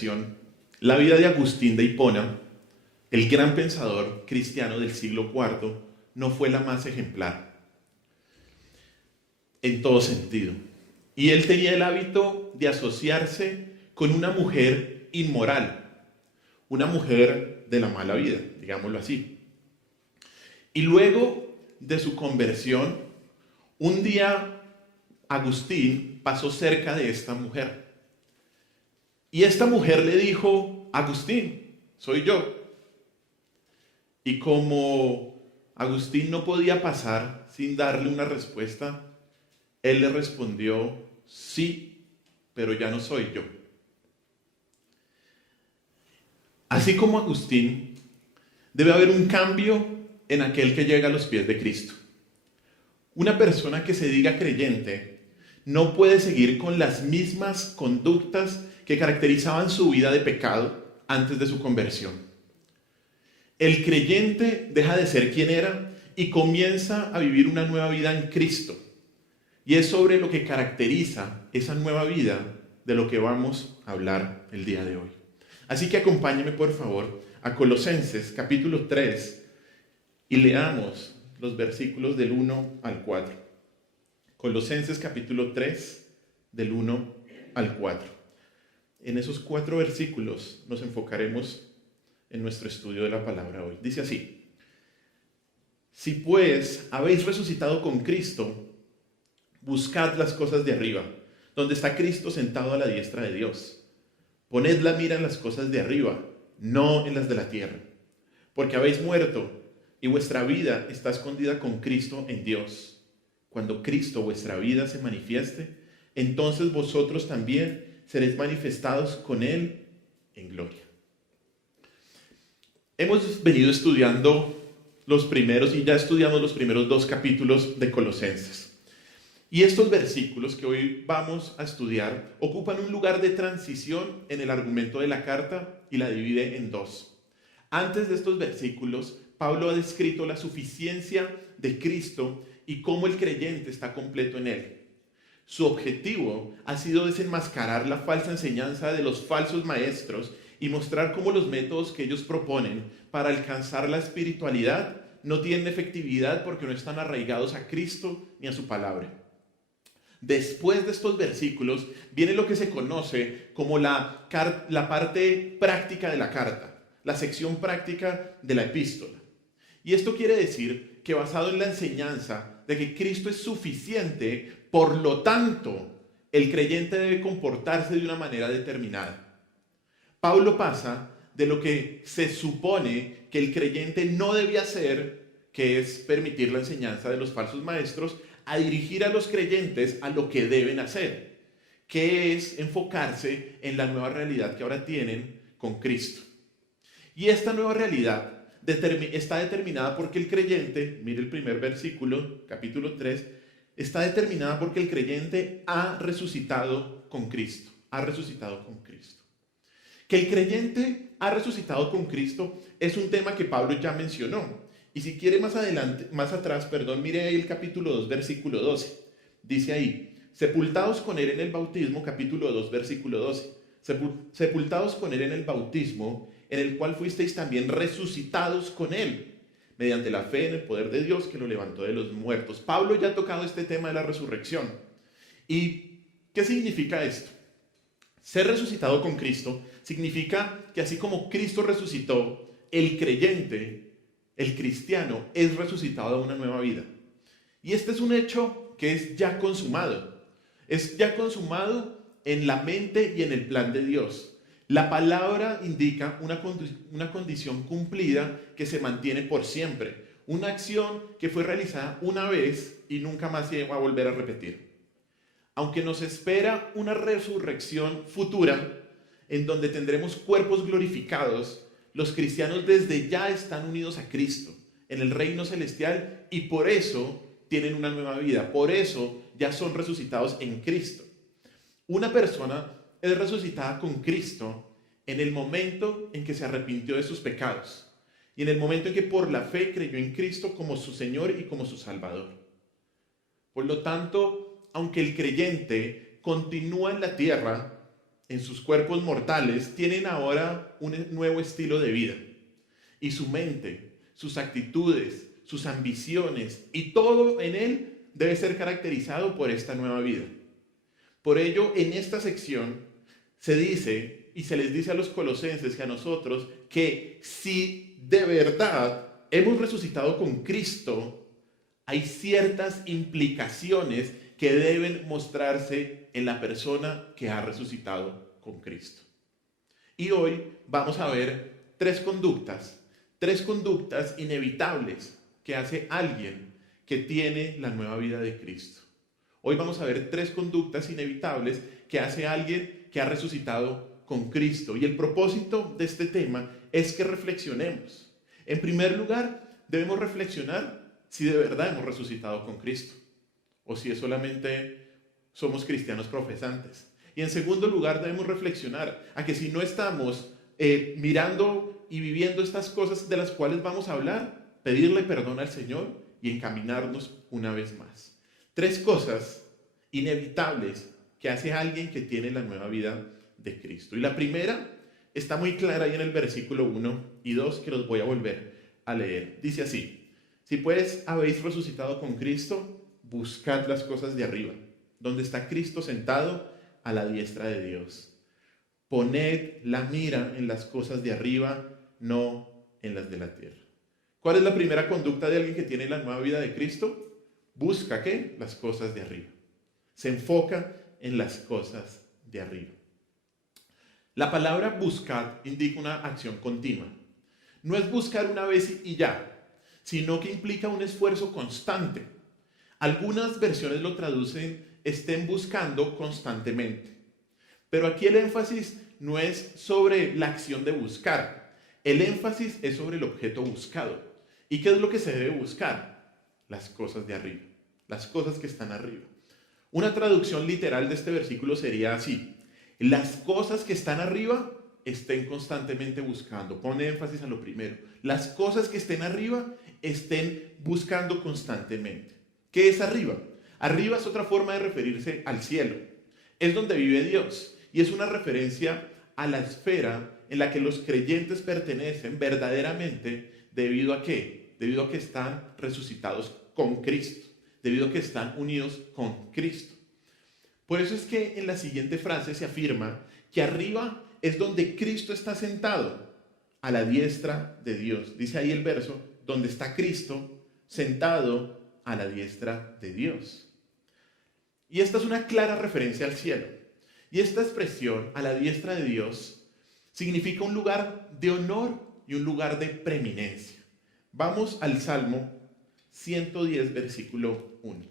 conversión, la vida de Agustín de Hipona, el gran pensador cristiano del siglo IV, no fue la más ejemplar en todo sentido. Y él tenía el hábito de asociarse con una mujer inmoral, una mujer de la mala vida, digámoslo así. Y luego de su conversión, un día Agustín pasó cerca de esta mujer. Y esta mujer le dijo: Agustín, soy yo. Y como Agustín no podía pasar sin darle una respuesta, él le respondió: sí, pero ya no soy yo. Así como Agustín, debe haber un cambio en aquel que llega a los pies de Cristo. Una persona que se diga creyente no puede seguir con las mismas conductas que caracterizaban su vida de pecado antes de su conversión. El creyente deja de ser quien era y comienza a vivir una nueva vida en Cristo. Y es sobre lo que caracteriza esa nueva vida de lo que vamos a hablar el día de hoy. Así que acompáñeme por favor a Colosenses capítulo 3 y leamos los versículos del 1 al 4. Colosenses capítulo 3 del 1 al 4. En esos 4 versículos nos enfocaremos en nuestro estudio de la palabra hoy. Dice así: si pues habéis resucitado con Cristo, buscad las cosas de arriba, donde está Cristo sentado a la diestra de Dios. Poned la mira en las cosas de arriba, no en las de la tierra. Porque habéis muerto y vuestra vida está escondida con Cristo en Dios. Cuando Cristo, vuestra vida, se manifieste, entonces vosotros también seréis manifestados con Él en gloria. Hemos venido estudiando los primeros, y ya estudiamos los primeros 2 capítulos de Colosenses. Y estos versículos que hoy vamos a estudiar ocupan un lugar de transición en el argumento de la carta y la divide en 2. Antes de estos versículos, Pablo ha descrito la suficiencia de Cristo y cómo el creyente está completo en él. Su objetivo ha sido desenmascarar la falsa enseñanza de los falsos maestros y mostrar cómo los métodos que ellos proponen para alcanzar la espiritualidad no tienen efectividad porque no están arraigados a Cristo ni a su palabra. Después de estos versículos viene lo que se conoce como la parte práctica de la carta, la sección práctica de la epístola. Y esto quiere decir que basado en la enseñanza de que Cristo es suficiente, por lo tanto, el creyente debe comportarse de una manera determinada. Pablo pasa de lo que se supone que el creyente no debe hacer, que es permitir la enseñanza de los falsos maestros, a dirigir a los creyentes a lo que deben hacer, que es enfocarse en la nueva realidad que ahora tienen con Cristo. Y esta nueva realidad está determinada porque el creyente, mire el primer versículo, capítulo 3, está determinada porque el creyente ha resucitado con Cristo. Ha resucitado con Cristo. Que el creyente ha resucitado con Cristo es un tema que Pablo ya mencionó. Y si quiere más atrás, mire ahí el capítulo 2, versículo 12. Dice ahí: sepultados con él en el bautismo, capítulo 2, versículo 12. Sepultados con él en el bautismo, en el cual fuisteis también resucitados con él, mediante la fe en el poder de Dios que lo levantó de los muertos. Pablo ya ha tocado este tema de la resurrección. ¿Y qué significa esto? Ser resucitado con Cristo significa que así como Cristo resucitó, el creyente, el cristiano, es resucitado a una nueva vida. Y este es un hecho que es ya consumado. Es ya consumado en la mente y en el plan de Dios. La palabra indica una condición cumplida que se mantiene por siempre. Una acción que fue realizada una vez y nunca más se va a volver a repetir. Aunque nos espera una resurrección futura, en donde tendremos cuerpos glorificados, los cristianos desde ya están unidos a Cristo en el reino celestial y por eso tienen una nueva vida, por eso ya son resucitados en Cristo. Una persona es resucitada con Cristo en el momento en que se arrepintió de sus pecados y en el momento en que por la fe creyó en Cristo como su Señor y como su Salvador. Por lo tanto, aunque el creyente continúa en la tierra en sus cuerpos mortales, tienen ahora un nuevo estilo de vida. Y su mente, sus actitudes, sus ambiciones y todo en él debe ser caracterizado por esta nueva vida. Por ello, en esta sección se dice y se les dice a los colosenses y a nosotros que si de verdad hemos resucitado con Cristo, hay ciertas implicaciones que deben mostrarse en la persona que ha resucitado con Cristo. Y hoy vamos a ver tres conductas inevitables que hace alguien que tiene la nueva vida de Cristo. Hoy vamos a ver tres conductas inevitables que hace alguien que ha resucitado con Cristo. Y el propósito de este tema es que reflexionemos. En primer lugar, debemos reflexionar si de verdad hemos resucitado con Cristo o si es solamente somos cristianos profesantes. Y en segundo lugar, debemos reflexionar a que si no estamos mirando y viviendo estas cosas de las cuales vamos a hablar, pedirle perdón al Señor y encaminarnos una vez más. Tres cosas inevitables que hace alguien que tiene la nueva vida de Cristo. Y la primera está muy clara ahí en el versículo 1 y 2 que los voy a volver a leer. Dice así: si pues habéis resucitado con Cristo, buscad las cosas de arriba, donde está Cristo sentado a la diestra de Dios. Poned la mira en las cosas de arriba, no en las de la tierra. ¿Cuál es la primera conducta de alguien que tiene la nueva vida de Cristo? Busca, ¿qué? Las cosas de arriba. Se enfoca en las cosas de arriba. La palabra buscar indica una acción continua. No es buscar una vez y ya, sino que implica un esfuerzo constante. Algunas versiones lo traducen, estén buscando constantemente. Pero aquí el énfasis no es sobre la acción de buscar. El énfasis es sobre el objeto buscado. ¿Y qué es lo que se debe buscar? Las cosas de arriba, las cosas que están arriba. Una traducción literal de este versículo sería así: las cosas que están arriba estén constantemente buscando. Pone énfasis a lo primero. Las cosas que estén arriba estén buscando constantemente. ¿Qué es arriba? Arriba es otra forma de referirse al cielo. Es donde vive Dios y es una referencia a la esfera en la que los creyentes pertenecen verdaderamente. ¿Debido a qué? Debido a que están resucitados con Cristo, debido a que están unidos con Cristo. Por eso es que en la siguiente frase se afirma que arriba es donde Cristo está sentado, a la diestra de Dios. Dice ahí el verso, donde está Cristo sentado a la diestra de Dios. Y esta es una clara referencia al cielo. Y esta expresión, a la diestra de Dios, significa un lugar de honor y un lugar de preeminencia. Vamos al Salmo 110, versículo 1.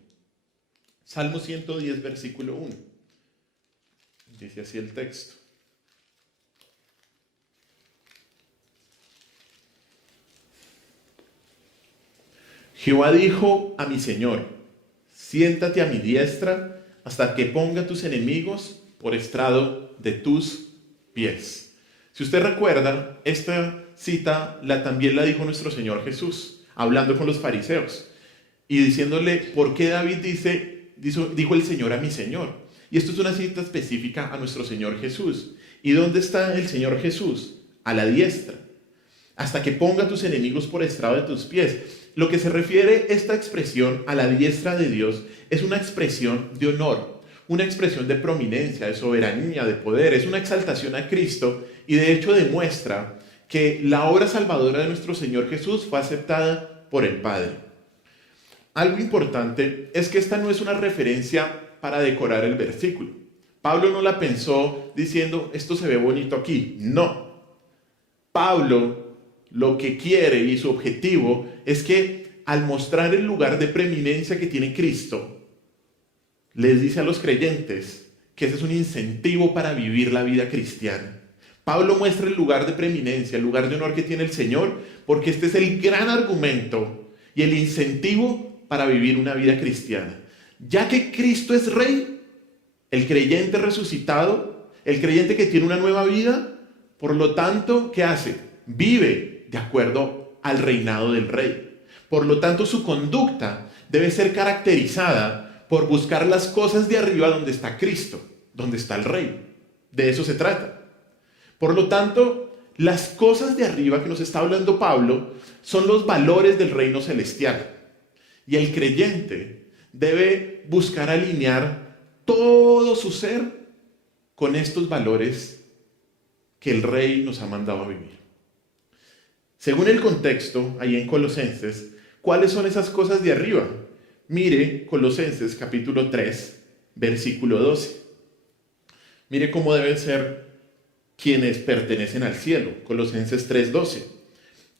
Salmo 110, versículo 1. Dice así el texto: Jehová dijo a mi Señor: siéntate a mi diestra hasta que ponga tus enemigos por estrado de tus pies. Si usted recuerda, esta cita también la dijo nuestro Señor Jesús, hablando con los fariseos y diciéndole: ¿por qué David dijo el Señor a mi Señor? Y esto es una cita específica a nuestro Señor Jesús. ¿Y dónde está el Señor Jesús? A la diestra, hasta que ponga tus enemigos por estrado de tus pies. Lo que se refiere esta expresión a la diestra de Dios es una expresión de honor, una expresión de prominencia, de soberanía, de poder. Es una exaltación a Cristo y de hecho demuestra que la obra salvadora de nuestro Señor Jesús fue aceptada por el Padre. Algo importante es que esta no es una referencia para decorar el versículo. Pablo no la pensó diciendo, esto se ve bonito aquí. No. Pablo lo que quiere y su objetivo es que al mostrar el lugar de preeminencia que tiene Cristo, les dice a los creyentes que ese es un incentivo para vivir la vida cristiana. Pablo muestra el lugar de preeminencia, el lugar de honor que tiene el Señor, porque este es el gran argumento y el incentivo para vivir una vida cristiana. Ya que Cristo es Rey, el creyente resucitado, el creyente que tiene una nueva vida, por lo tanto, ¿qué hace? Vive de acuerdo al reinado del Rey. Por lo tanto, su conducta debe ser caracterizada por buscar las cosas de arriba donde está Cristo, donde está el Rey. De eso se trata. Por lo tanto, las cosas de arriba que nos está hablando Pablo son los valores del reino celestial. Y el creyente debe buscar alinear todo su ser con estos valores que el Rey nos ha mandado a vivir. Según el contexto, ahí en Colosenses, ¿cuáles son esas cosas de arriba? Mire Colosenses capítulo 3, versículo 12. Mire cómo deben ser quienes pertenecen al cielo. Colosenses 3, 12.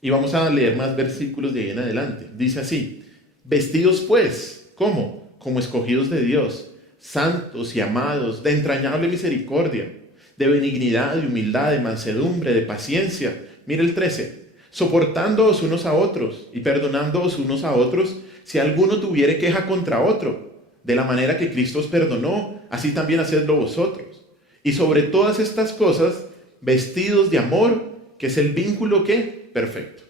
Y vamos a leer más versículos de ahí en adelante. Dice así: vestidos pues, ¿cómo? Como escogidos de Dios, santos y amados, de entrañable misericordia, de benignidad, de humildad, de mansedumbre, de paciencia. Mire el 13. Soportándoos unos a otros y perdonándoos unos a otros, si alguno tuviere queja contra otro, de la manera que Cristo os perdonó, así también hacedlo vosotros. Y sobre todas estas cosas, vestidos de amor, que es el vínculo ¿qué? Perfecto.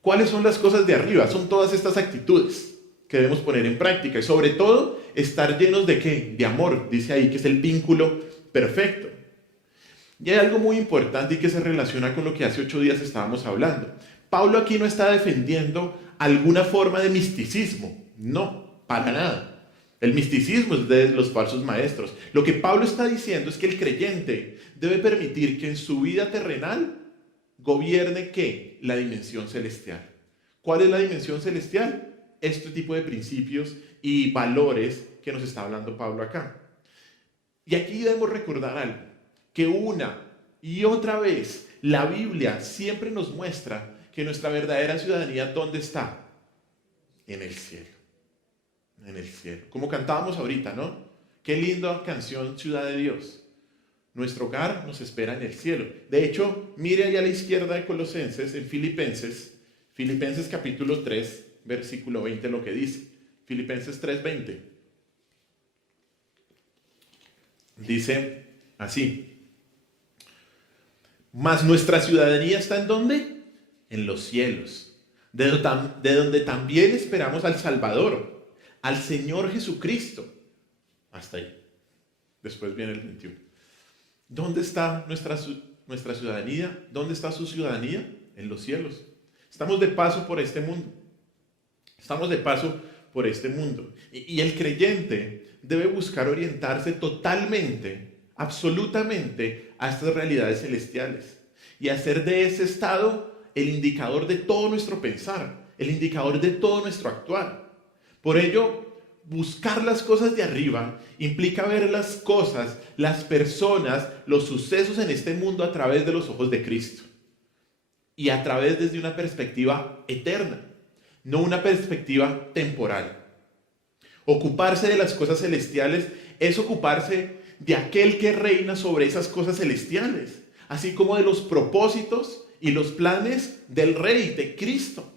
¿Cuáles son las cosas de arriba? Son todas estas actitudes que debemos poner en práctica. Y sobre todo, estar llenos de ¿qué? De amor, dice ahí, que es el vínculo perfecto. Y hay algo muy importante y que se relaciona con lo que hace 8 días estábamos hablando. Pablo aquí no está defendiendo alguna forma de misticismo. No, para nada. El misticismo es de los falsos maestros. Lo que Pablo está diciendo es que el creyente debe permitir que en su vida terrenal gobierne ¿qué? La dimensión celestial. ¿Cuál es la dimensión celestial? Este tipo de principios y valores que nos está hablando Pablo acá. Y aquí debemos recordar algo, que una y otra vez la Biblia siempre nos muestra que nuestra verdadera ciudadanía, ¿dónde está? En el cielo. En el cielo. Como cantábamos ahorita, ¿no? Qué linda canción, Ciudad de Dios. Nuestro hogar nos espera en el cielo. De hecho, mire allá a la izquierda de Colosenses, en Filipenses capítulo 3, versículo 20, lo que dice. Filipenses 3, 20. Dice así: mas nuestra ciudadanía está ¿en dónde? En los cielos, de donde también esperamos al Salvador, al Señor Jesucristo. Hasta ahí. Después viene el 21. ¿Dónde está nuestra ciudadanía? ¿Dónde está su ciudadanía? En los cielos. Estamos de paso por este mundo. Estamos de paso por este mundo. Y el creyente debe buscar orientarse totalmente, absolutamente a estas realidades celestiales y hacer de ese estado el indicador de todo nuestro pensar, el indicador de todo nuestro actuar. Por ello, buscar las cosas de arriba implica ver las cosas, las personas, los sucesos en este mundo a través de los ojos de Cristo y a través desde una perspectiva eterna, no una perspectiva temporal. Ocuparse de las cosas celestiales es ocuparse de aquel que reina sobre esas cosas celestiales, así como de los propósitos y los planes del Rey, de Cristo.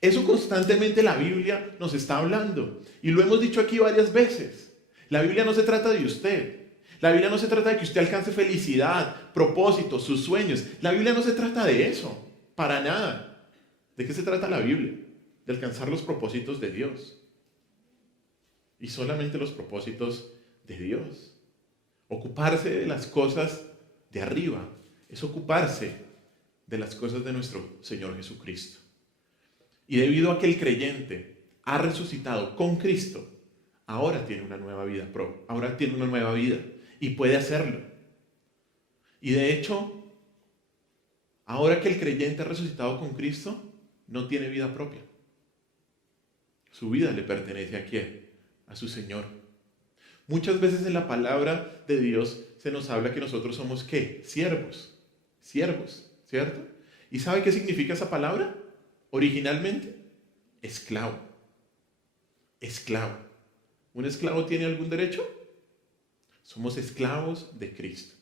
Eso constantemente la Biblia nos está hablando. Y lo hemos dicho aquí varias veces. La Biblia no se trata de usted. La Biblia no se trata de que usted alcance felicidad, propósitos, sus sueños. La Biblia no se trata de eso, para nada. ¿De qué se trata la Biblia? De alcanzar los propósitos de Dios. Y solamente los propósitos de Dios. Ocuparse de las cosas de arriba es ocuparse de las cosas de nuestro Señor Jesucristo. Y debido a que el creyente ha resucitado con Cristo, ahora tiene una nueva vida, ahora tiene una nueva vida y puede hacerlo. Y de hecho, ahora que el creyente ha resucitado con Cristo, no tiene vida propia. Su vida le pertenece ¿a quién? A su Señor. Muchas veces en la palabra de Dios se nos habla que nosotros somos ¿qué? Siervos, ¿cierto? ¿Y sabe qué significa esa palabra? Originalmente, esclavo. Esclavo. ¿Un esclavo tiene algún derecho? Somos esclavos de Cristo.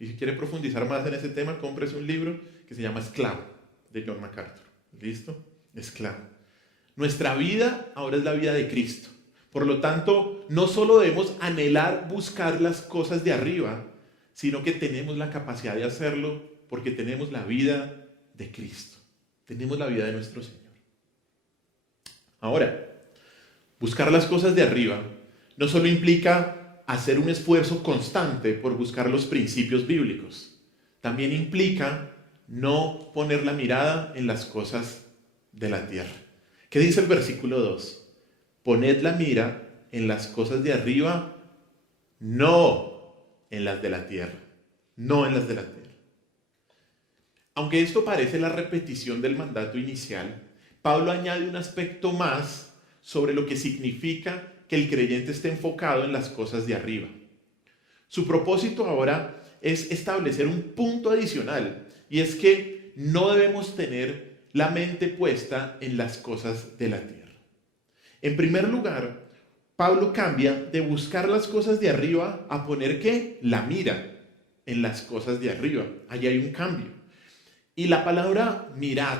Y si quiere profundizar más en ese tema, cómprese un libro que se llama Esclavo, de John MacArthur. ¿Listo? Esclavo. Nuestra vida ahora es la vida de Cristo. Por lo tanto, no solo debemos anhelar buscar las cosas de arriba, sino que tenemos la capacidad de hacerlo porque tenemos la vida de Cristo. Tenemos la vida de nuestro Señor. Ahora, buscar las cosas de arriba no solo implica hacer un esfuerzo constante por buscar los principios bíblicos. También implica no poner la mirada en las cosas de la tierra. ¿Qué dice el versículo 2? Poned la mira en las cosas de arriba, no en las de la tierra. No en las de la tierra. Aunque esto parece la repetición del mandato inicial, Pablo añade un aspecto más sobre lo que significa que el creyente esté enfocado en las cosas de arriba. Su propósito ahora es establecer un punto adicional, y es que no debemos tener la mente puesta en las cosas de la tierra. En primer lugar, Pablo cambia de buscar las cosas de arriba a poner ¿qué? La mira en las cosas de arriba. Allí hay un cambio. Y la palabra mirad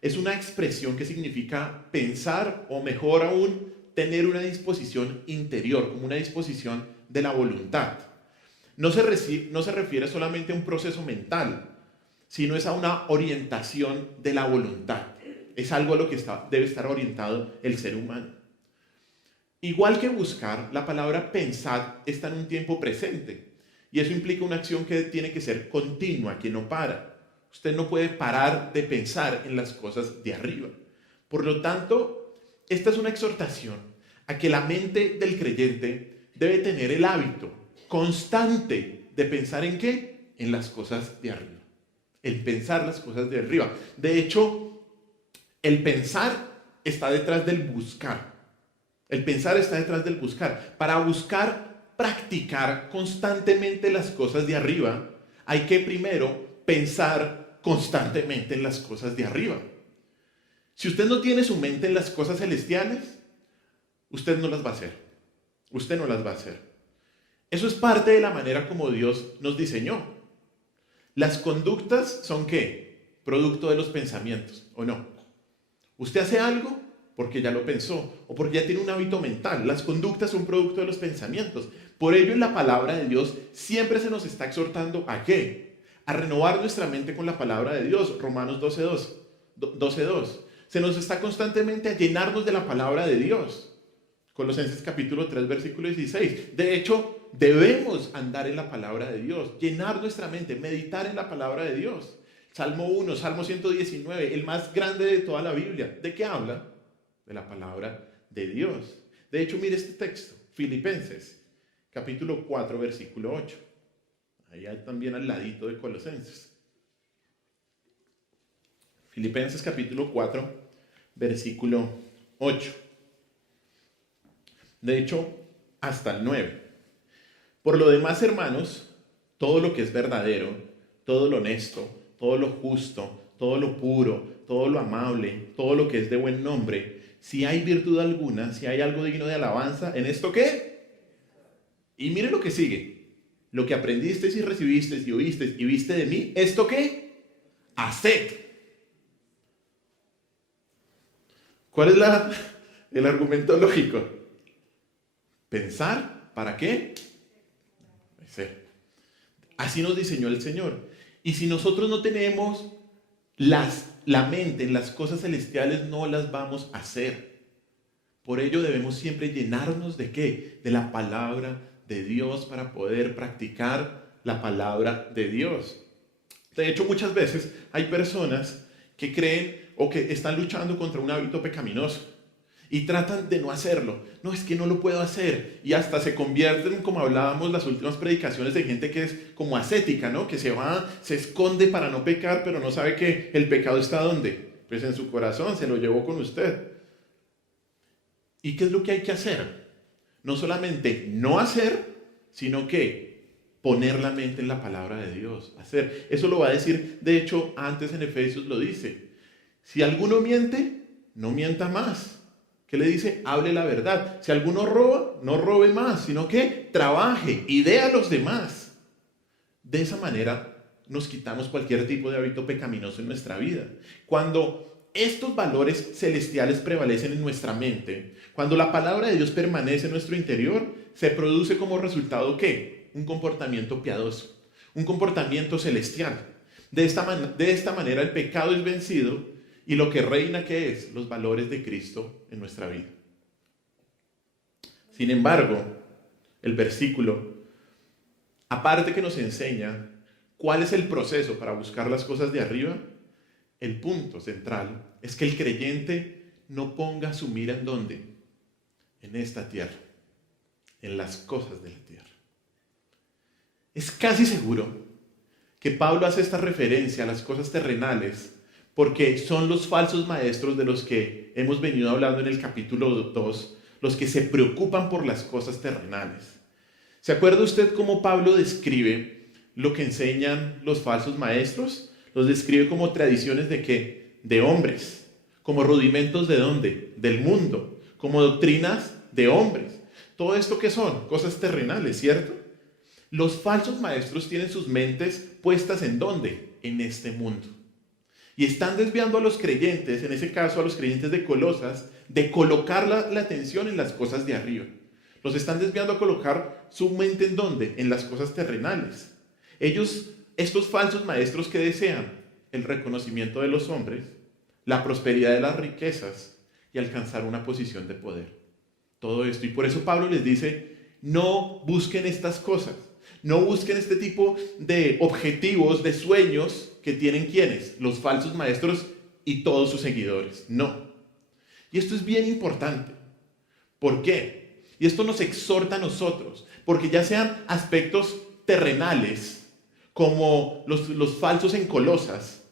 es una expresión que significa pensar, o mejor aún, tener una disposición interior, como una disposición de la voluntad. No se refiere solamente a un proceso mental, sino es a una orientación de la voluntad. Es algo a lo que debe estar orientado el ser humano. Igual que buscar, la palabra pensar está en un tiempo presente, y eso implica una acción que tiene que ser continua, que no para. Usted no puede parar de pensar en las cosas de arriba. Por lo tanto, esta es una exhortación a que la mente del creyente debe tener el hábito constante de pensar ¿en qué? En las cosas de arriba. El pensar las cosas de arriba. De hecho, el pensar está detrás del buscar. El pensar está detrás del buscar. Para buscar, practicar constantemente las cosas de arriba, hay que primero pensar constantemente en las cosas de arriba. Si usted no tiene su mente en las cosas celestiales, usted no las va a hacer. Usted no las va a hacer. Eso es parte de la manera como Dios nos diseñó. Las conductas son ¿qué? Producto de los pensamientos, ¿o no? Usted hace algo porque ya lo pensó, o porque ya tiene un hábito mental. Las conductas son producto de los pensamientos. Por ello, en la palabra de Dios siempre se nos está exhortando ¿a qué? A renovar nuestra mente con la palabra de Dios. Romanos 12:2. Se nos está constantemente a llenarnos de la palabra de Dios. Colosenses capítulo 3, versículo 16. De hecho, debemos andar en la palabra de Dios, llenar nuestra mente, meditar en la palabra de Dios. Salmo 1, Salmo 119, el más grande de toda la Biblia. ¿De qué habla? De la palabra de Dios. De hecho, mire este texto, Filipenses capítulo 4, versículo 8. Ahí hay también al ladito de Colosenses. Filipenses capítulo 4, versículo 8. De hecho, hasta el 9. Por lo demás, hermanos, todo lo que es verdadero, todo lo honesto, todo lo justo, todo lo puro, todo lo amable, todo lo que es de buen nombre, si hay virtud alguna, si hay algo digno de alabanza, ¿en esto qué? Y mire lo que sigue. Lo que aprendisteis y recibisteis y oísteis y viste de mí, ¿esto qué? Haced. ¿Cuál es el argumento lógico? Pensar, ¿para qué? Hacer. Así nos diseñó el Señor. Y si nosotros no tenemos la mente en las cosas celestiales, no las vamos a hacer. Por ello debemos siempre llenarnos ¿de qué? De la palabra de Dios, para poder practicar la palabra de Dios. De hecho, muchas veces hay personas que creen o que están luchando contra un hábito pecaminoso y tratan de no hacerlo. No, es que no lo puedo hacer. Y hasta se convierten, como hablábamos las últimas predicaciones, de gente que es como ascética, ¿no? Que se esconde para no pecar, pero no sabe que el pecado está ¿dónde? Pues en su corazón, se lo llevó con usted. ¿Y qué es lo que hay que hacer? No solamente no hacer, sino que poner la mente en la palabra de Dios. Hacer. Eso lo va a decir, de hecho, antes en Efesios lo dice. Si alguno miente, no mienta más. ¿Qué le dice? Hable la verdad. Si alguno roba, no robe más, sino que trabaje y dé a los demás. De esa manera nos quitamos cualquier tipo de hábito pecaminoso en nuestra vida. Cuando estos valores celestiales prevalecen en nuestra mente, cuando la palabra de Dios permanece en nuestro interior, se produce como resultado ¿qué? Un comportamiento piadoso, un comportamiento celestial. De esta manera el pecado es vencido y lo que reina ¿qué es? Los valores de Cristo en nuestra vida. Sin embargo, el versículo, aparte que nos enseña cuál es el proceso para buscar las cosas de arriba, el punto central es que el creyente no ponga su mira en ¿dónde? En esta tierra, en las cosas de la tierra. Es casi seguro que Pablo hace esta referencia a las cosas terrenales porque son los falsos maestros de los que hemos venido hablando en el capítulo 2, los que se preocupan por las cosas terrenales. ¿Se acuerda usted cómo Pablo describe lo que enseñan los falsos maestros? Los describe como tradiciones ¿de qué? De hombres, como rudimentos ¿de dónde? Del mundo, como doctrinas de hombres. ¿Todo esto qué son? Cosas terrenales, ¿cierto? Los falsos maestros tienen sus mentes puestas ¿en dónde? En este mundo. Y están desviando a los creyentes, en ese caso a los creyentes de Colosas, de colocar la atención en las cosas de arriba. Los están desviando a colocar su mente ¿en dónde? En las cosas terrenales. Ellos, estos falsos maestros que desean el reconocimiento de los hombres, la prosperidad de las riquezas y alcanzar una posición de poder. Todo esto. Y por eso Pablo les dice, no busquen estas cosas. No busquen este tipo de objetivos, de sueños que tienen ¿quiénes? Los falsos maestros y todos sus seguidores. No. Y esto es bien importante. ¿Por qué? Y esto nos exhorta a nosotros, porque ya sean aspectos terrenales, como los falsos en Colosas,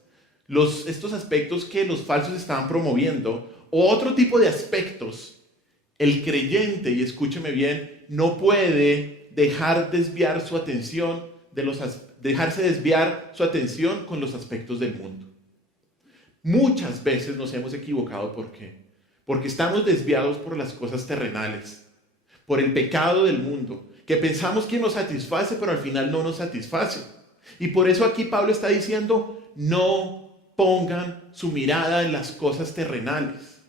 estos aspectos que los falsos estaban promoviendo, o otro tipo de aspectos, el creyente, y escúcheme bien, no puede dejarse desviar su atención con los aspectos del mundo. Muchas veces nos hemos equivocado. ¿Por qué? Porque estamos desviados por las cosas terrenales, por el pecado del mundo, que pensamos que nos satisface, pero al final no nos satisface. Y por eso aquí Pablo está diciendo, no pongan su mirada en las cosas terrenales.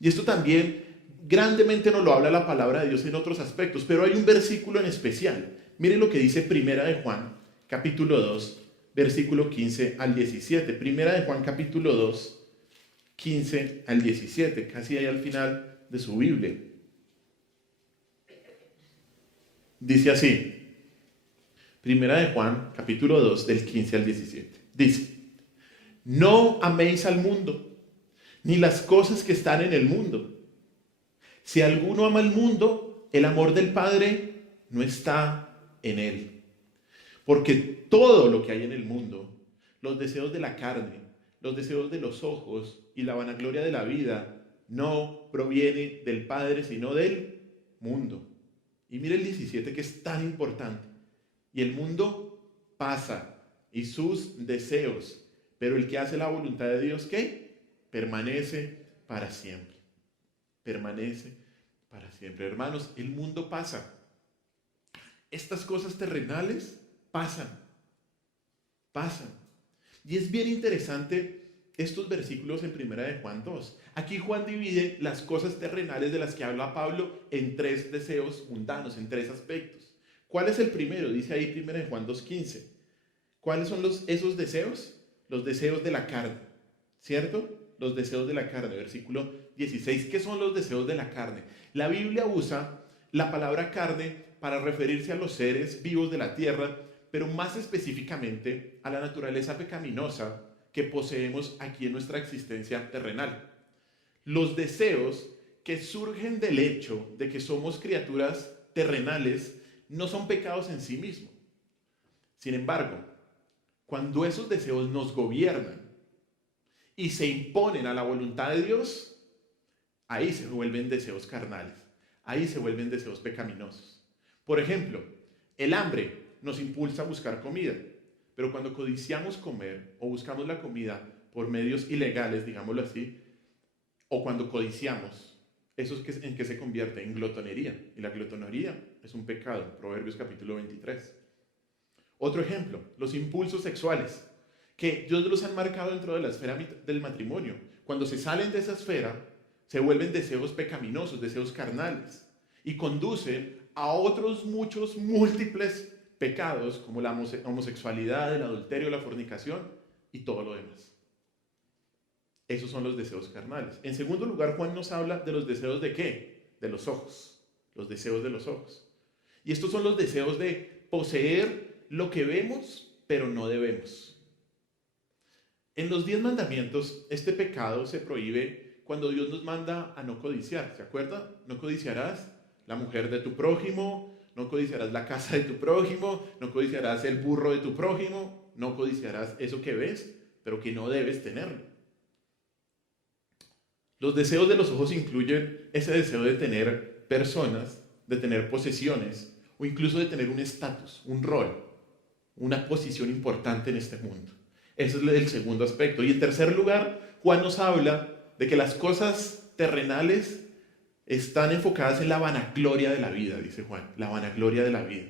Y esto también grandemente nos lo habla la palabra de Dios en otros aspectos, pero hay un versículo en especial. Miren lo que dice Primera de Juan, capítulo 2, versículo 15 al 17. Primera de Juan, capítulo 2, 15 al 17, casi ahí al final de su Biblia. Dice así, Primera de Juan, capítulo 2, del 15 al 17. Dice, no améis al mundo, ni las cosas que están en el mundo. Si alguno ama al mundo, el amor del Padre no está en él. Porque todo lo que hay en el mundo, los deseos de la carne, los deseos de los ojos y la vanagloria de la vida, no proviene del Padre, sino del mundo. Y mire el 17 que es tan importante. Y el mundo pasa y sus deseos, pero el que hace la voluntad de Dios, ¿qué? Permanece para siempre. Permanece para siempre. Hermanos, el mundo pasa. Estas cosas terrenales pasan. Y es bien interesante estos versículos en Primera de Juan 2. Aquí Juan divide las cosas terrenales de las que habla Pablo en tres deseos mundanos, en tres aspectos. ¿Cuál es el primero? Dice ahí Primera de Juan 2:15. ¿Cuáles son esos deseos? Los deseos de la carne, ¿cierto? Los deseos de la carne, versículo 16. ¿Qué son los deseos de la carne? La Biblia usa la palabra carne para referirse a los seres vivos de la tierra, pero más específicamente a la naturaleza pecaminosa que poseemos aquí en nuestra existencia terrenal. Los deseos que surgen del hecho de que somos criaturas terrenales no son pecados en sí mismos. Sin embargo, cuando esos deseos nos gobiernan y se imponen a la voluntad de Dios, ahí se vuelven deseos carnales, ahí se vuelven deseos pecaminosos. Por ejemplo, el hambre nos impulsa a buscar comida, pero cuando codiciamos comer o buscamos la comida por medios ilegales, digámoslo así, o cuando codiciamos, ¿eso es en qué se convierte? En glotonería. Y la glotonería es un pecado, Proverbios capítulo 23. Otro ejemplo, los impulsos sexuales, que Dios los ha marcado dentro de la esfera del matrimonio. Cuando se salen de esa esfera, se vuelven deseos pecaminosos, deseos carnales, y conducen a otros muchos múltiples pecados, como la homosexualidad, el adulterio, la fornicación y todo lo demás. Esos son los deseos carnales. En segundo lugar, Juan nos habla de los deseos ¿de qué? De los ojos, los deseos de los ojos. Y estos son los deseos de poseer lo que vemos, pero no debemos. En los 10 mandamientos, este pecado se prohíbe cuando Dios nos manda a no codiciar. ¿Se acuerda? No codiciarás la mujer de tu prójimo, no codiciarás la casa de tu prójimo, no codiciarás el burro de tu prójimo, no codiciarás eso que ves, pero que no debes tenerlo. Los deseos de los ojos incluyen ese deseo de tener personas, de tener posesiones, o incluso de tener un estatus, un rol, una posición importante en este mundo. Ese es el segundo aspecto. Y en tercer lugar, Juan nos habla de que las cosas terrenales están enfocadas en la vanagloria de la vida, dice Juan, la vanagloria de la vida.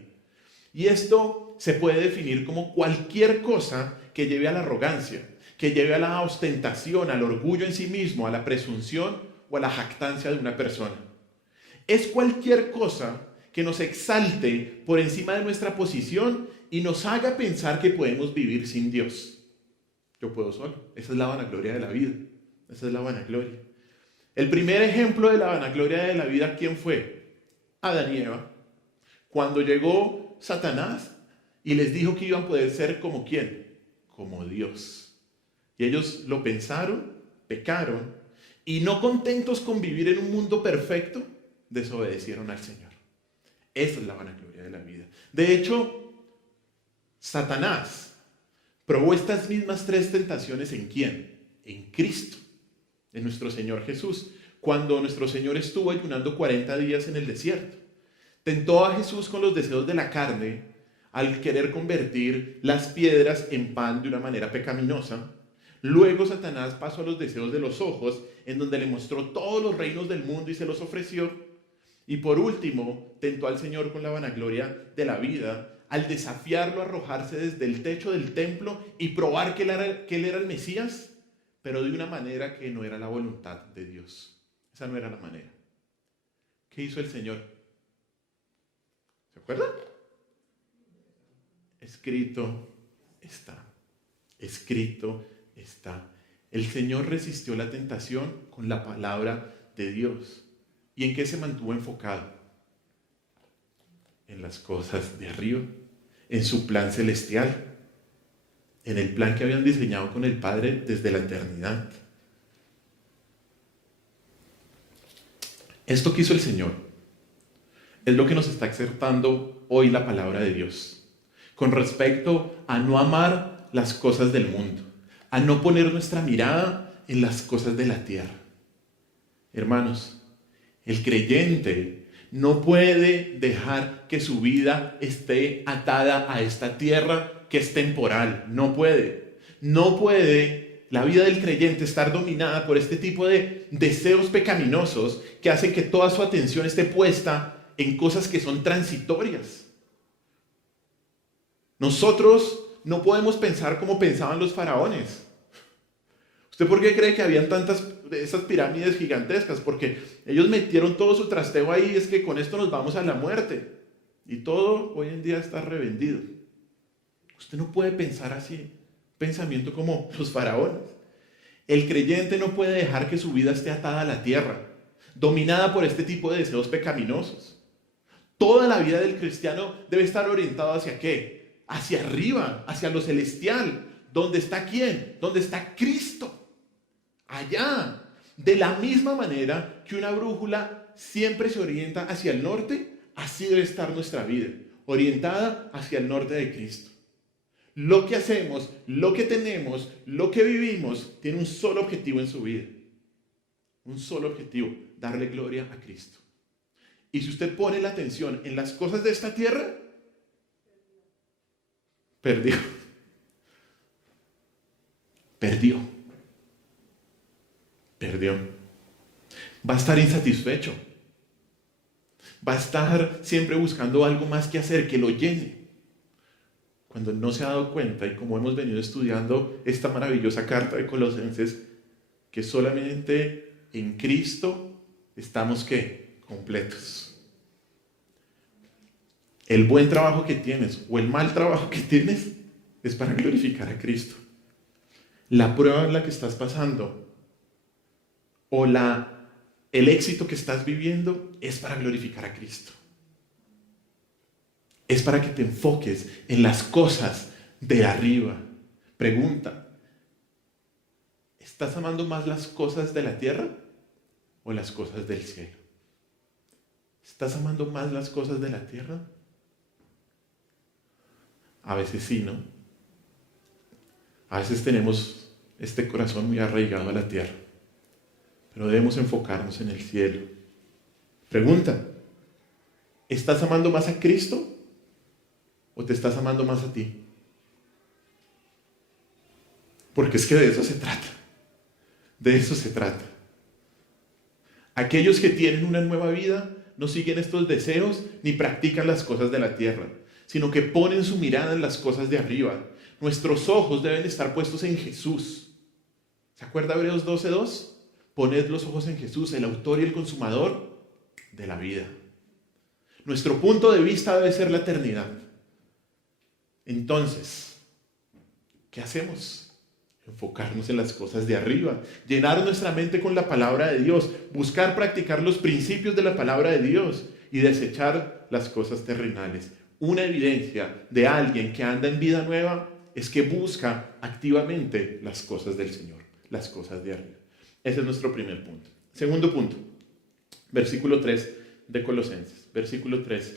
Y esto se puede definir como cualquier cosa que lleve a la arrogancia, que lleve a la ostentación, al orgullo en sí mismo, a la presunción o a la jactancia de una persona. Es cualquier cosa que nos exalte por encima de nuestra posición y nos haga pensar que podemos vivir sin Dios. Yo puedo solo. Esa es la vanagloria de la vida. Esa es la vanagloria. El primer ejemplo de la vanagloria de la vida, ¿quién fue? Adán y Eva. Cuando llegó Satanás y les dijo que iban a poder ser como ¿quién? Como Dios. Y ellos lo pensaron, pecaron, y no contentos con vivir en un mundo perfecto, desobedecieron al Señor. Esa es la vanagloria de la vida. De hecho, Satanás probó estas mismas 3 tentaciones ¿en quién? En Cristo, en nuestro Señor Jesús. Cuando nuestro Señor estuvo ayunando 40 días en el desierto, tentó a Jesús con los deseos de la carne al querer convertir las piedras en pan de una manera pecaminosa. Luego Satanás pasó a los deseos de los ojos, en donde le mostró todos los reinos del mundo y se los ofreció. Y por último, tentó al Señor con la vanagloria de la vida, al desafiarlo a arrojarse desde el techo del templo y probar que él era el Mesías, pero de una manera que no era la voluntad de Dios. Esa no era la manera. ¿Qué hizo el Señor? ¿Se acuerdan? Escrito está. Escrito está. El Señor resistió la tentación con la palabra de Dios. ¿Y en qué se mantuvo enfocado? En las cosas de arriba, en su plan celestial, en el plan que habían diseñado con el Padre desde la eternidad. Esto que hizo el Señor es lo que nos está exhortando hoy la palabra de Dios, con respecto a no amar las cosas del mundo, a no poner nuestra mirada en las cosas de la tierra. Hermanos, el creyente no puede dejar que su vida esté atada a esta tierra que es temporal. No puede. No puede la vida del creyente estar dominada por este tipo de deseos pecaminosos que hacen que toda su atención esté puesta en cosas que son transitorias. Nosotros no podemos pensar como pensaban los faraones. ¿Usted por qué cree que habían tantas de esas pirámides gigantescas? Porque ellos metieron todo su trasteo ahí, es que con esto nos vamos a la muerte. Y todo hoy en día está revendido. Usted no puede pensar así, pensamiento como los faraones. El creyente no puede dejar que su vida esté atada a la tierra, dominada por este tipo de deseos pecaminosos. Toda la vida del cristiano debe estar orientada ¿hacia qué? Hacia arriba, hacia lo celestial. ¿Dónde está quién? ¿Dónde está Cristo? Allá. De la misma manera que una brújula siempre se orienta hacia el norte, así debe estar nuestra vida, orientada hacia el norte de Cristo. Lo que hacemos, lo que tenemos, lo que vivimos, tiene un solo objetivo en su vida. Un solo objetivo, darle gloria a Cristo. Y si usted pone la atención en las cosas de esta tierra, perdió. Va a estar insatisfecho. Va a estar siempre buscando algo más que hacer, que lo llene. Cuando no se ha dado cuenta, y como hemos venido estudiando esta maravillosa carta de Colosenses, que solamente en Cristo estamos ¿qué? Completos. El buen trabajo que tienes o el mal trabajo que tienes es para glorificar a Cristo. La prueba en la que estás pasando o el éxito que estás viviendo es para glorificar a Cristo. Es para que te enfoques en las cosas de arriba. Pregunta, ¿estás amando más las cosas de la tierra o las cosas del cielo? ¿Estás amando más las cosas de la tierra? A veces sí, ¿no? A veces tenemos este corazón muy arraigado a la tierra, pero debemos enfocarnos en el cielo. Pregunta, ¿estás amando más a Cristo o te estás amando más a ti? Porque es que de eso se trata. De eso se trata. Aquellos que tienen una nueva vida no siguen estos deseos ni practican las cosas de la tierra, sino que ponen su mirada en las cosas de arriba. Nuestros ojos deben estar puestos en Jesús. ¿Se acuerda Hebreos 12:2? Poned los ojos en Jesús, el autor y el consumador de la vida. Nuestro punto de vista debe ser la eternidad. Entonces, ¿qué hacemos? Enfocarnos en las cosas de arriba, llenar nuestra mente con la palabra de Dios, buscar practicar los principios de la palabra de Dios y desechar las cosas terrenales. Una evidencia de alguien que anda en vida nueva es que busca activamente las cosas del Señor, las cosas de arriba. Ese es nuestro primer punto. Segundo punto, versículo 3 de Colosenses. Versículo 3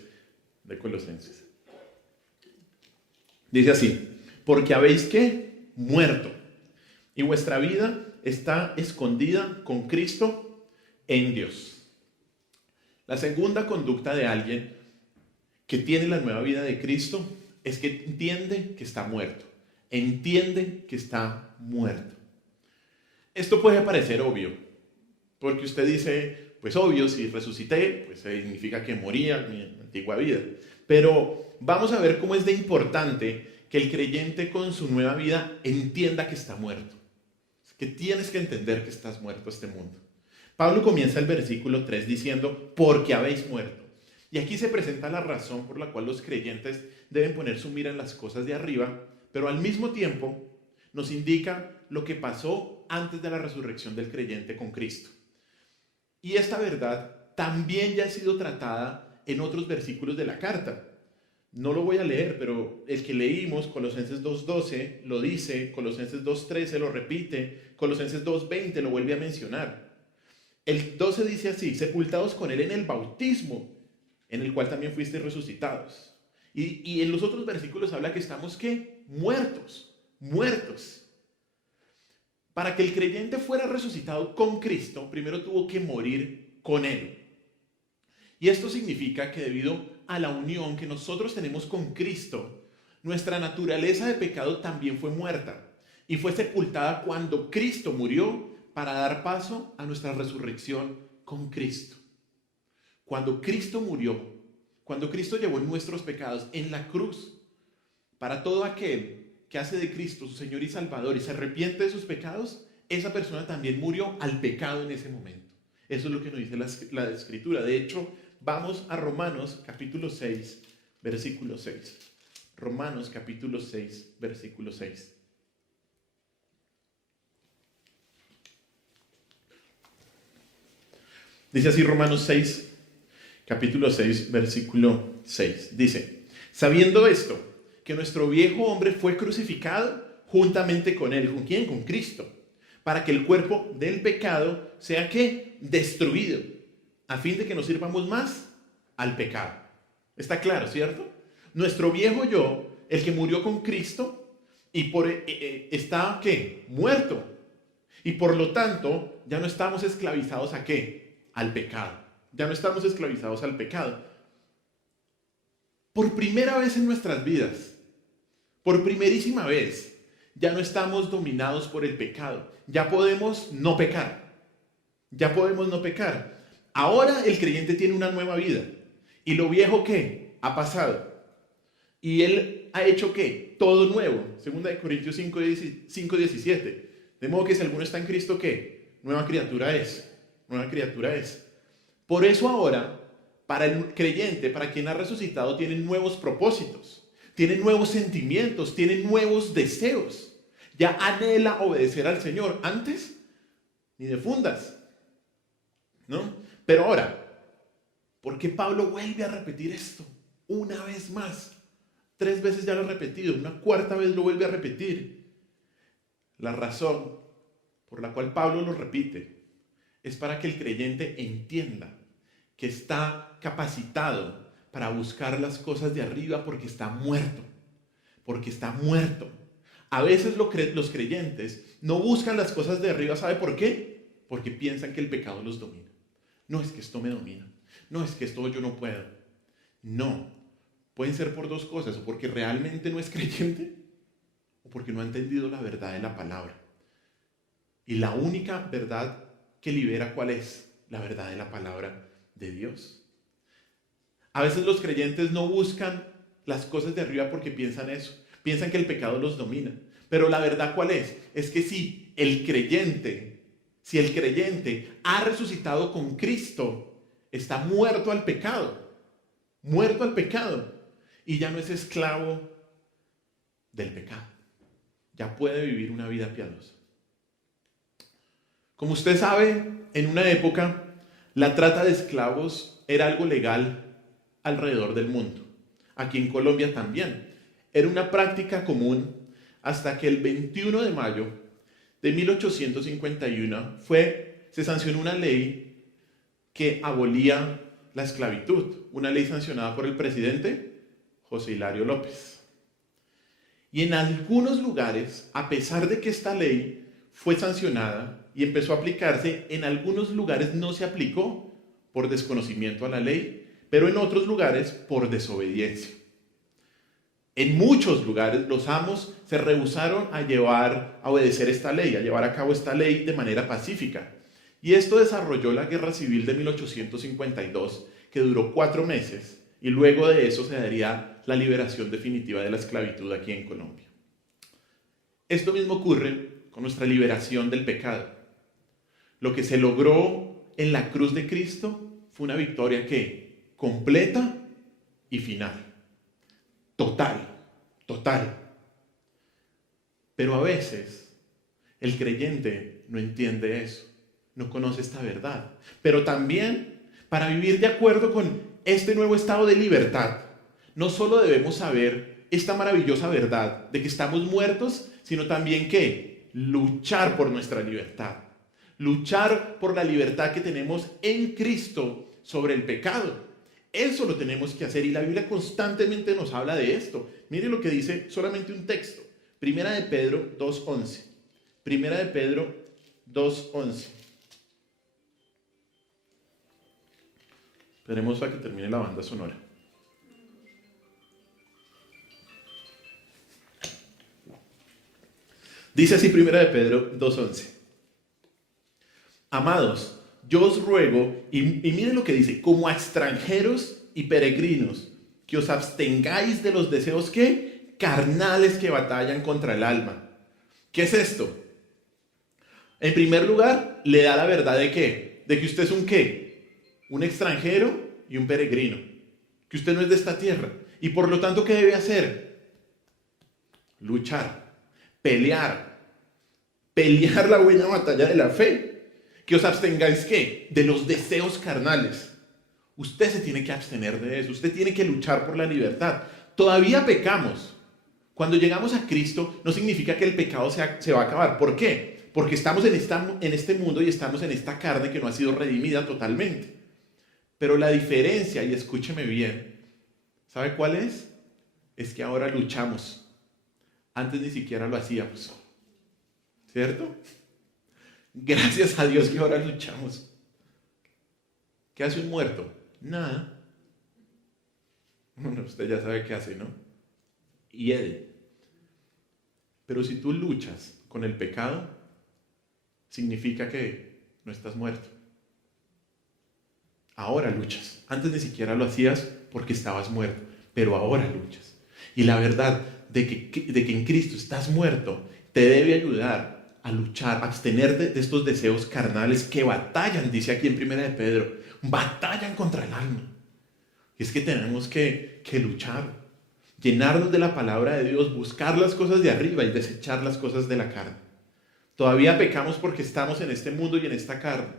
de Colosenses. Dice así, porque habéis ¿qué? Muerto. Y vuestra vida está escondida con Cristo en Dios. La segunda conducta de alguien que tiene la nueva vida de Cristo es que entiende que está muerto. Entiende que está muerto. Esto puede parecer obvio, porque usted dice, pues obvio, si resucité, pues significa que moría en mi antigua vida. Pero vamos a ver cómo es de importante que el creyente con su nueva vida entienda que está muerto. Que tienes que entender que estás muerto a este mundo. Pablo comienza el versículo 3 diciendo, porque habéis muerto. Y aquí se presenta la razón por la cual los creyentes deben poner su mira en las cosas de arriba, pero al mismo tiempo nos indica lo que pasó antes de la resurrección del creyente con Cristo. Y esta verdad también ya ha sido tratada en otros versículos de la carta. No lo voy a leer, pero el que leímos, Colosenses 2:12, lo dice, Colosenses 2:13 lo repite, Colosenses 2:20 lo vuelve a mencionar. El 12 dice así, sepultados con él en el bautismo, en el cual también fuisteis resucitados. Y en los otros versículos habla que estamos, ¿qué? Muertos. Para que el creyente fuera resucitado con Cristo, primero tuvo que morir con él. Y esto significa que debido a la unión que nosotros tenemos con Cristo, nuestra naturaleza de pecado también fue muerta y fue sepultada cuando Cristo murió para dar paso a nuestra resurrección con Cristo. Cuando Cristo murió, cuando Cristo llevó nuestros pecados en la cruz, para todo aquel que hace de Cristo su Señor y Salvador y se arrepiente de sus pecados, esa persona también murió al pecado en ese momento. Eso es lo que nos dice la Escritura. De hecho, vamos a Romanos capítulo 6, versículo 6. Romanos capítulo 6, versículo 6. Dice así Romanos 6, capítulo 6, versículo 6. Dice, sabiendo esto, que nuestro viejo hombre fue crucificado juntamente con él. ¿Con quién? Con Cristo. Para que el cuerpo del pecado sea ¿qué? Destruido, a fin de que no sirvamos más al pecado. ¿Está claro, cierto? Nuestro viejo yo, el que murió con Cristo, está ¿qué? Muerto. Y por lo tanto, ya no estamos esclavizados ¿a qué? Al pecado. Ya no estamos esclavizados al pecado. Por primera vez en nuestras vidas, por primerísima vez, ya no estamos dominados por el pecado. Ya podemos no pecar. Ya podemos no pecar. Ahora el creyente tiene una nueva vida. ¿Y lo viejo qué? Ha pasado. Y él ha hecho ¿qué? Todo nuevo. 2 Corintios 5:17. De modo que si alguno está en Cristo, ¿qué? Nueva criatura es. Nueva criatura es. Por eso ahora, para el creyente, para quien ha resucitado, tiene nuevos propósitos. Tiene nuevos sentimientos. Tiene nuevos deseos. Ya anhela obedecer al Señor. Antes, ni de fundas. ¿No? Pero ahora, ¿por qué Pablo vuelve a repetir esto? una vez más. 3 veces ya lo ha repetido, una cuarta vez lo vuelve a repetir. La razón por la cual Pablo lo repite es para que el creyente entienda que está capacitado para buscar las cosas de arriba porque está muerto. Porque está muerto. A veces los creyentes no buscan las cosas de arriba, ¿sabe por qué? Porque piensan que el pecado los domina. No es que esto me domina. No es que esto yo no puedo. No. Pueden ser por 2 cosas. O porque realmente no es creyente o porque no ha entendido la verdad de la palabra. Y la única verdad que libera, ¿cuál es? La verdad de la palabra de Dios. A veces los creyentes no buscan las cosas de arriba porque piensan eso. Piensan que el pecado los domina. Pero la verdad, ¿cuál es? Es que si el creyente ha resucitado con Cristo, está muerto al pecado. Muerto al pecado. Y ya no es esclavo del pecado. Ya puede vivir una vida piadosa. Como usted sabe, en una época, la trata de esclavos era algo legal alrededor del mundo. Aquí en Colombia también. Era una práctica común hasta que el 21 de mayo de 1851 se sancionó una ley que abolía la esclavitud. Una ley sancionada por el presidente José Hilario López. Y en algunos lugares, a pesar de que esta ley fue sancionada y empezó a aplicarse, en algunos lugares no se aplicó por desconocimiento a la ley, pero en otros lugares por desobediencia. En muchos lugares los amos se rehusaron a obedecer esta ley, a llevar a cabo esta ley de manera pacífica. Y esto desarrolló la Guerra Civil de 1852, que duró 4 meses, y luego de eso se daría la liberación definitiva de la esclavitud aquí en Colombia. Esto mismo ocurre con nuestra liberación del pecado. Lo que se logró en la cruz de Cristo fue una victoria que completa y final. Total. Pero a veces el creyente no entiende eso, no conoce esta verdad. Pero también, para vivir de acuerdo con este nuevo estado de libertad, no solo debemos saber esta maravillosa verdad de que estamos muertos, sino también que luchar por nuestra libertad. Luchar por la libertad que tenemos en Cristo sobre el pecado. Eso lo tenemos que hacer y la Biblia constantemente nos habla de esto. Mire lo que dice solamente un texto. Primera de Pedro 2:11. Primera de Pedro 2:11. Esperemos a que termine la banda sonora. Dice así Primera de Pedro 2:11. Amados, yo os ruego, y miren lo que dice, como a extranjeros y peregrinos, que os abstengáis de los deseos ¿qué? Carnales que batallan contra el alma. ¿Qué es esto? En primer lugar, le da la verdad de ¿qué? De que usted es un ¿qué? Un extranjero y un peregrino. Que usted no es de esta tierra. Y por lo tanto, ¿qué debe hacer? Luchar, pelear la buena batalla de la fe. Que os abstengáis ¿qué? De los deseos carnales. Usted se tiene que abstener de eso. Usted tiene que luchar por la libertad. Todavía pecamos. Cuando llegamos a Cristo, no significa que el pecado se va a acabar. ¿Por qué? Porque estamos en este mundo y estamos en esta carne que no ha sido redimida totalmente. Pero la diferencia, y escúcheme bien, ¿sabe cuál es? Es que ahora luchamos. Antes ni siquiera lo hacíamos. ¿Cierto? Gracias a Dios que ahora luchamos. ¿Qué hace un muerto? Nada. Bueno, usted ya sabe qué hace, ¿no? Hiede. Pero si tú luchas con el pecado, significa que no estás muerto. Ahora luchas. Antes ni siquiera lo hacías porque estabas muerto, pero ahora luchas. Y la verdad de que en Cristo estás muerto te debe ayudar a luchar, a abstenerte de estos deseos carnales que batallan, dice aquí en Primera de Pedro, batallan contra el alma. Y es que tenemos que luchar, llenarnos de la palabra de Dios, buscar las cosas de arriba y desechar las cosas de la carne. Todavía pecamos porque estamos en este mundo y en esta carne,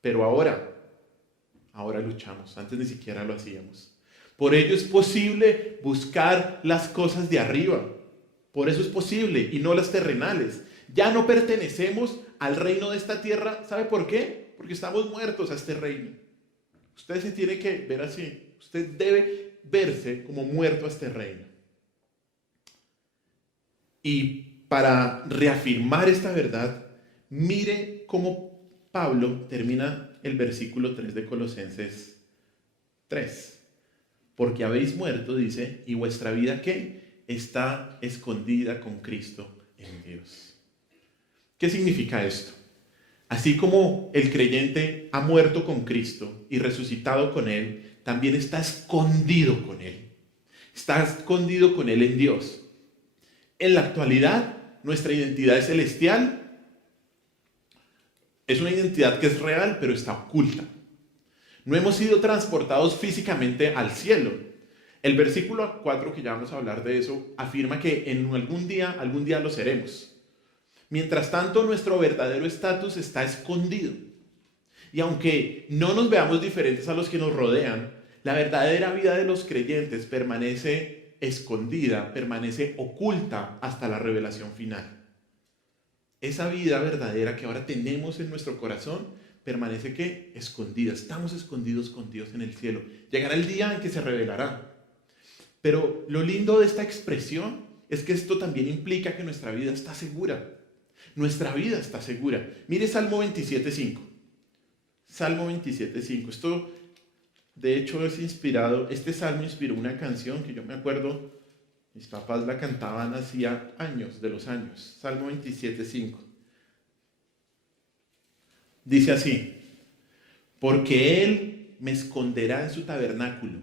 pero ahora luchamos, antes ni siquiera lo hacíamos. Por ello es posible buscar las cosas de arriba. Por eso es posible y no las terrenales. Ya no pertenecemos al reino de esta tierra. ¿Sabe por qué? Porque estamos muertos a este reino. Usted se tiene que ver así. Usted debe verse como muerto a este reino. Y para reafirmar esta verdad, mire cómo Pablo termina el versículo 3 de Colosenses 3. Porque habéis muerto, dice, y vuestra vida, ¿qué? Está escondida con Cristo en Dios. ¿Qué significa esto? Así como el creyente ha muerto con Cristo y resucitado con Él, también está escondido con Él. Está escondido con Él en Dios. En la actualidad, nuestra identidad es celestial. Es una identidad que es real, pero está oculta. No hemos sido transportados físicamente al cielo. El versículo 4, que ya vamos a hablar de eso, afirma que en algún día lo seremos. Mientras tanto, nuestro verdadero estatus está escondido. Y aunque no nos veamos diferentes a los que nos rodean, la verdadera vida de los creyentes permanece escondida, permanece oculta hasta la revelación final. Esa vida verdadera que ahora tenemos en nuestro corazón permanece que escondida. Estamos escondidos con Dios en el cielo. Llegará el día en que se revelará. Pero lo lindo de esta expresión es que esto también implica que nuestra vida está segura. Nuestra vida está segura. Mire Salmo 27.5. Salmo 27.5. Esto, de hecho, es inspirado. Este salmo inspiró una canción que yo me acuerdo, mis papás la cantaban hacía años, de los años. Salmo 27.5. Dice así: porque Él me esconderá en su tabernáculo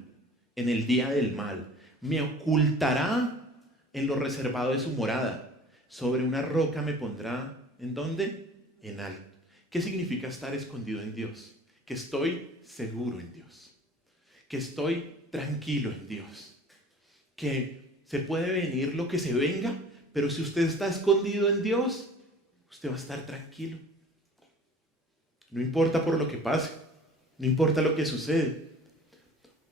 en el día del mal, me ocultará en lo reservado de su morada, sobre una roca me pondrá, ¿en dónde? En alto. ¿Qué significa estar escondido en Dios? Que estoy seguro en Dios, que estoy tranquilo en Dios, que se puede venir lo que se venga, pero si usted está escondido en Dios, usted va a estar tranquilo. No importa por lo que pase, no importa lo que sucede.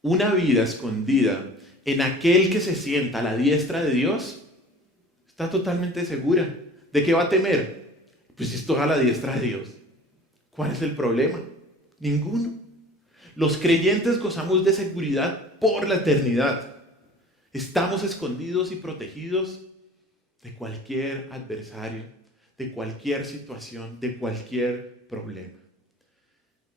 Una vida escondida en aquel que se sienta a la diestra de Dios está totalmente segura. ¿De qué va a temer? Pues si está a la diestra de Dios. ¿Cuál es el problema? Ninguno. Los creyentes gozamos de seguridad por la eternidad. Estamos escondidos y protegidos de cualquier adversario, de cualquier situación, de cualquier problema.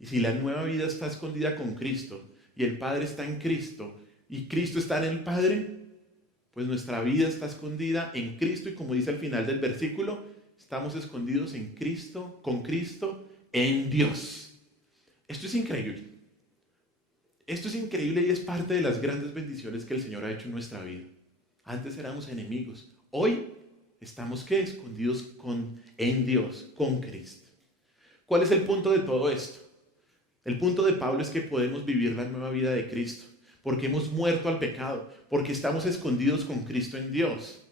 Y si la nueva vida está escondida con Cristo y el Padre está en Cristo y Cristo está en el Padre, pues nuestra vida está escondida en Cristo, y como dice al final del versículo, estamos escondidos en Cristo, con Cristo, en Dios. Esto es increíble. Esto es increíble y es parte de las grandes bendiciones que el Señor ha hecho en nuestra vida. Antes éramos enemigos. Hoy estamos, ¿qué? Escondidos en Dios, con Cristo. ¿Cuál es el punto de todo esto? El punto de Pablo es que podemos vivir la nueva vida de Cristo, porque hemos muerto al pecado, porque estamos escondidos con Cristo en Dios.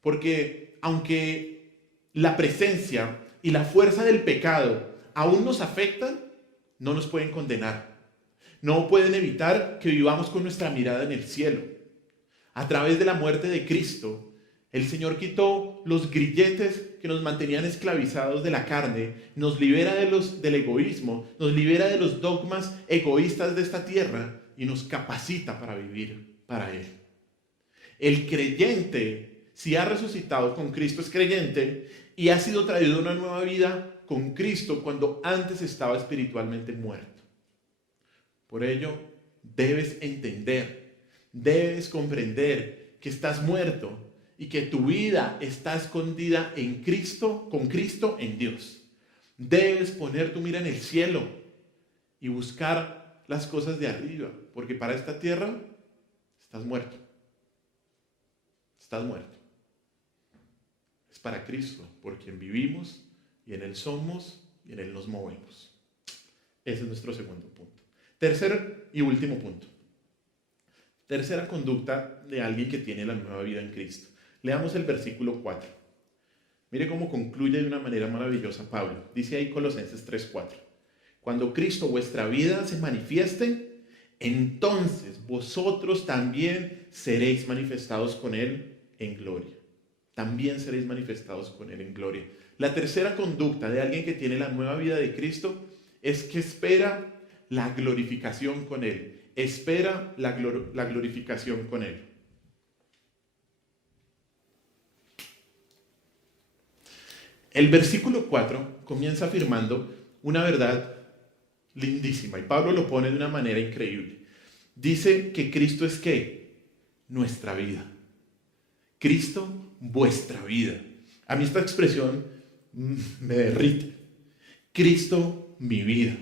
Porque aunque la presencia y la fuerza del pecado aún nos afectan, no nos pueden condenar. No pueden evitar que vivamos con nuestra mirada en el cielo. A través de la muerte de Cristo, el Señor quitó los grilletes que nos mantenían esclavizados de la carne, nos libera del egoísmo, nos libera de los dogmas egoístas de esta tierra y nos capacita para vivir para Él. El creyente, si ha resucitado con Cristo, es creyente y ha sido traído a una nueva vida con Cristo cuando antes estaba espiritualmente muerto. Por ello, debes entender, debes comprender que estás muerto y que tu vida está escondida en Cristo, con Cristo en Dios. Debes poner tu mira en el cielo y buscar las cosas de arriba, porque para esta tierra estás muerto. Estás muerto. Es para Cristo, por quien vivimos y en Él somos y en Él nos movemos. Ese es nuestro segundo punto. Tercer y último punto. Tercera conducta de alguien que tiene la nueva vida en Cristo. Leamos el versículo 4. Mire cómo concluye de una manera maravillosa Pablo. Dice ahí Colosenses 3:4. Cuando Cristo, vuestra vida, se manifieste, entonces vosotros también seréis manifestados con Él en gloria. También seréis manifestados con Él en gloria. La tercera conducta de alguien que tiene la nueva vida de Cristo es que espera la glorificación con Él. Espera la glorificación con Él. El versículo 4 comienza afirmando una verdad lindísima y Pablo lo pone de una manera increíble. Dice que Cristo es ¿qué? Nuestra vida. Cristo, vuestra vida. A mí esta expresión me derrite. Cristo, mi vida.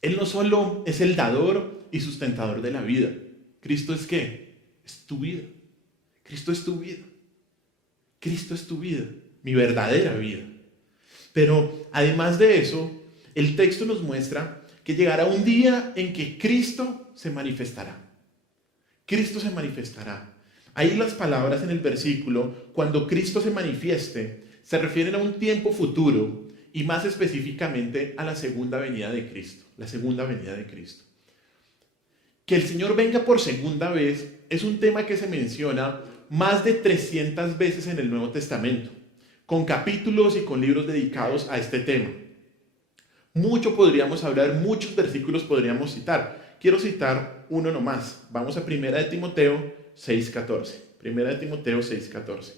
Él no solo es el dador y sustentador de la vida. Cristo es ¿qué? Es tu vida. Cristo es tu vida. Cristo es tu vida. Mi verdadera vida. Pero además de eso, el texto nos muestra que llegará un día en que Cristo se manifestará. Cristo se manifestará. Ahí las palabras en el versículo, cuando Cristo se manifieste, se refieren a un tiempo futuro y más específicamente a la segunda venida de Cristo. La segunda venida de Cristo. Que el Señor venga por segunda vez es un tema que se menciona más de 300 veces en el Nuevo Testamento, con capítulos y con libros dedicados a este tema. Mucho podríamos hablar, muchos versículos podríamos citar. Quiero citar uno nomás. Vamos a 1 de Timoteo 6:14. 1 de Timoteo 6:14.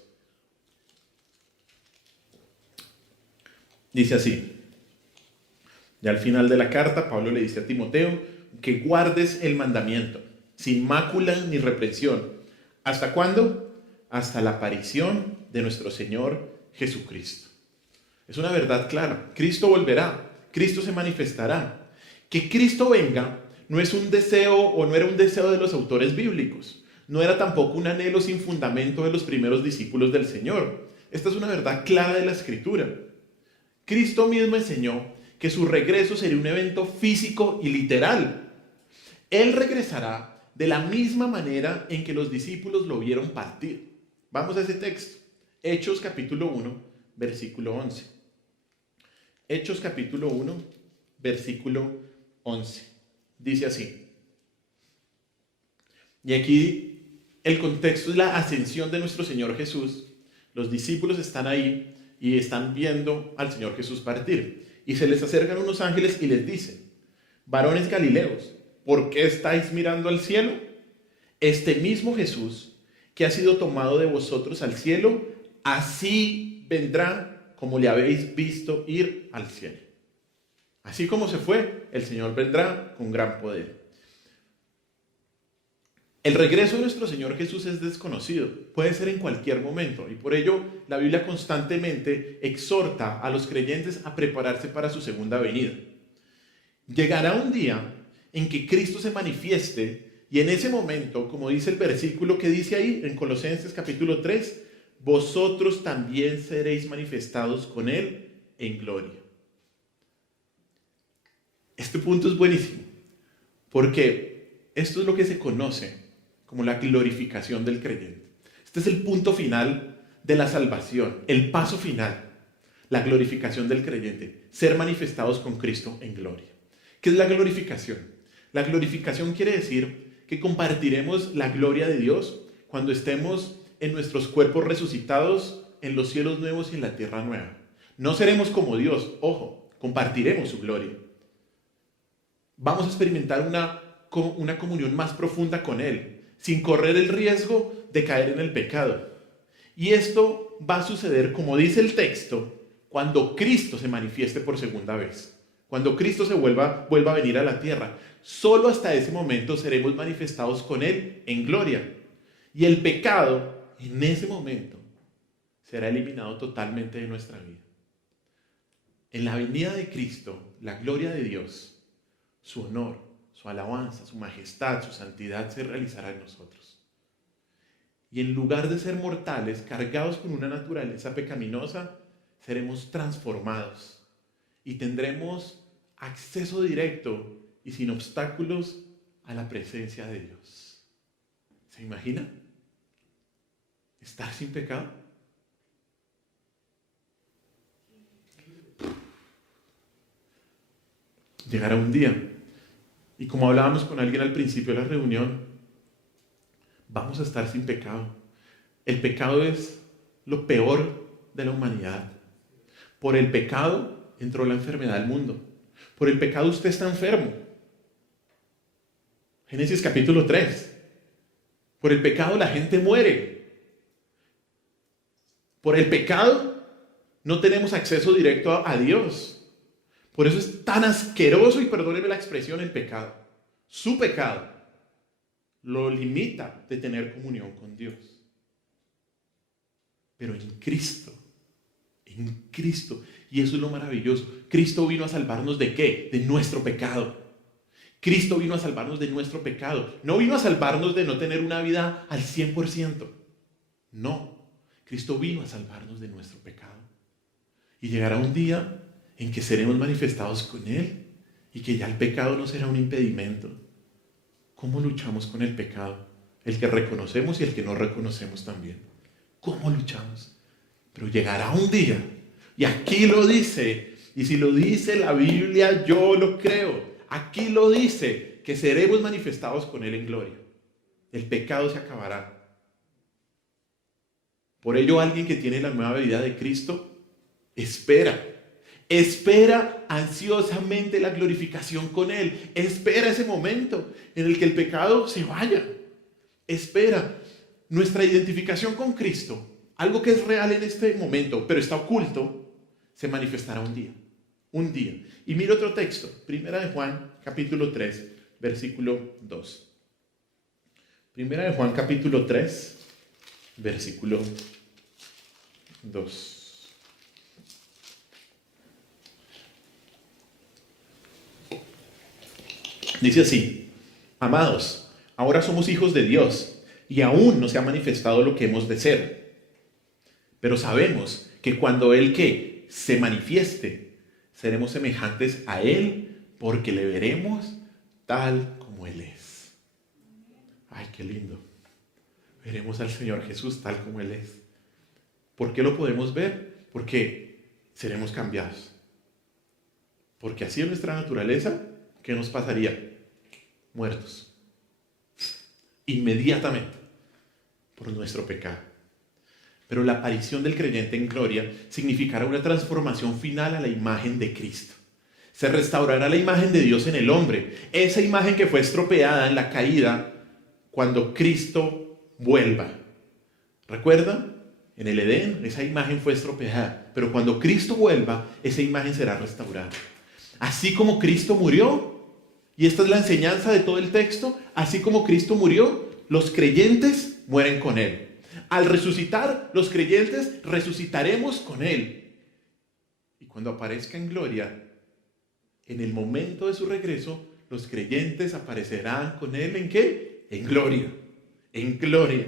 Dice así. Ya al final de la carta, Pablo le dice a Timoteo que guardes el mandamiento, sin mácula ni reprensión. ¿Hasta cuándo? Hasta la aparición de nuestro Señor Jesucristo. Es una verdad clara. Cristo volverá. Cristo se manifestará. Que Cristo venga no es un deseo o no era un deseo de los autores bíblicos. No era tampoco un anhelo sin fundamento de los primeros discípulos del Señor. Esta es una verdad clara de la Escritura. Cristo mismo enseñó que su regreso sería un evento físico y literal. Él regresará de la misma manera en que los discípulos lo vieron partir. Vamos a ese texto. Hechos capítulo 1, versículo 11. Hechos capítulo 1, versículo 11. Dice así. Y aquí el contexto es la ascensión de nuestro Señor Jesús. Los discípulos están ahí y están viendo al Señor Jesús partir. Y se les acercan unos ángeles y les dicen: varones galileos, ¿por qué estáis mirando al cielo? Este mismo Jesús que ha sido tomado de vosotros al cielo, así vendrá como le habéis visto ir al cielo. Así como se fue, el Señor vendrá con gran poder. El regreso de nuestro Señor Jesús es desconocido, puede ser en cualquier momento, y por ello la Biblia constantemente exhorta a los creyentes a prepararse para su segunda venida. Llegará un día en que Cristo se manifieste, y en ese momento, como dice el versículo que dice ahí en Colosenses capítulo 3, vosotros también seréis manifestados con Él en gloria. Este punto es buenísimo, porque esto es lo que se conoce como la glorificación del creyente. Este es el punto final de la salvación, el paso final, la glorificación del creyente, ser manifestados con Cristo en gloria. ¿Qué es la glorificación? La glorificación quiere decir que compartiremos la gloria de Dios cuando estemos en nuestros cuerpos resucitados en los cielos nuevos y en la tierra nueva. No seremos como Dios, ojo, compartiremos su gloria. Vamos a experimentar una comunión más profunda con Él, sin correr el riesgo de caer en el pecado. Y esto va a suceder, como dice el texto, cuando Cristo se manifieste por segunda vez. Cuando Cristo se vuelva a venir a la tierra. Solo hasta ese momento seremos manifestados con Él en gloria. Y el pecado, en ese momento, será eliminado totalmente de nuestra vida. En la venida de Cristo, la gloria de Dios, su honor, su alabanza, su majestad, su santidad se realizará en nosotros. Y en lugar de ser mortales, cargados con una naturaleza pecaminosa, seremos transformados y tendremos acceso directo y sin obstáculos a la presencia de Dios. ¿Se imagina? ¿Estar sin pecado? Llegará un día Y como hablábamos con alguien al principio de la reunión, vamos a estar sin pecado. El pecado es lo peor de la humanidad. Por el pecado entró la enfermedad al mundo. Por el pecado usted está enfermo. Génesis capítulo 3. Por el pecado la gente muere. Por el pecado no tenemos acceso directo a Dios. Por eso es tan asqueroso, y perdóneme la expresión, el pecado. Su pecado lo limita de tener comunión con Dios. Pero en Cristo, y eso es lo maravilloso, Cristo vino a salvarnos ¿de qué? De nuestro pecado. Cristo vino a salvarnos de nuestro pecado. No vino a salvarnos de no tener una vida al 100%. No, Cristo vino a salvarnos de nuestro pecado. Y llegará un día en que seremos manifestados con Él y que ya el pecado no será un impedimento. ¿Cómo luchamos con el pecado? El que reconocemos y el que no reconocemos también. ¿Cómo luchamos? Pero llegará un día, y aquí lo dice, y si lo dice la Biblia, yo lo creo. Aquí lo dice, que seremos manifestados con Él en gloria. El pecado se acabará. Por ello, alguien que tiene la nueva vida de Cristo, espera ansiosamente la glorificación con Él. Espera ese momento en el que el pecado se vaya. Espera nuestra identificación con Cristo. Algo que es real en este momento, pero está oculto, se manifestará un día. Un día. Y mira otro texto, Primera de Juan, capítulo 3, versículo 2. Primera de Juan, capítulo 3, versículo 2. Dice así: amados, ahora somos hijos de Dios, y aún no se ha manifestado lo que hemos de ser. Pero sabemos que cuando Él que se manifieste, seremos semejantes a Él, porque le veremos tal como Él es. Ay, qué lindo. Veremos al Señor Jesús tal como Él es. ¿Por qué lo podemos ver? Porque seremos cambiados. Porque así es nuestra naturaleza. ¿Qué nos pasaría? Muertos. Inmediatamente. Por nuestro pecado. Pero la aparición del creyente en gloria significará una transformación final a la imagen de Cristo. Se restaurará la imagen de Dios en el hombre. Esa imagen que fue estropeada en la caída cuando Cristo vuelva. ¿Recuerda? En el Edén esa imagen fue estropeada. Pero cuando Cristo vuelva, esa imagen será restaurada. Así como Cristo murió, y esta es la enseñanza de todo el texto, así como Cristo murió, los creyentes mueren con Él. Al resucitar, los creyentes resucitaremos con Él. Y cuando aparezca en gloria, en el momento de su regreso, los creyentes aparecerán con Él ¿en qué? En gloria. En gloria.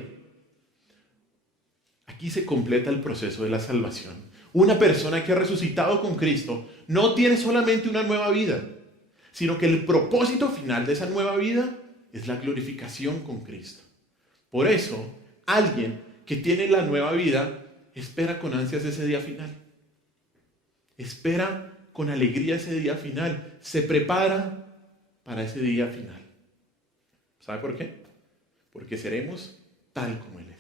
Aquí se completa el proceso de la salvación. Una persona que ha resucitado con Cristo no tiene solamente una nueva vida, sino que el propósito final de esa nueva vida es la glorificación con Cristo. Por eso, alguien que tiene la nueva vida espera con ansias ese día final. Espera con alegría ese día final. Se prepara para ese día final. ¿Sabe por qué? Porque seremos tal como Él es.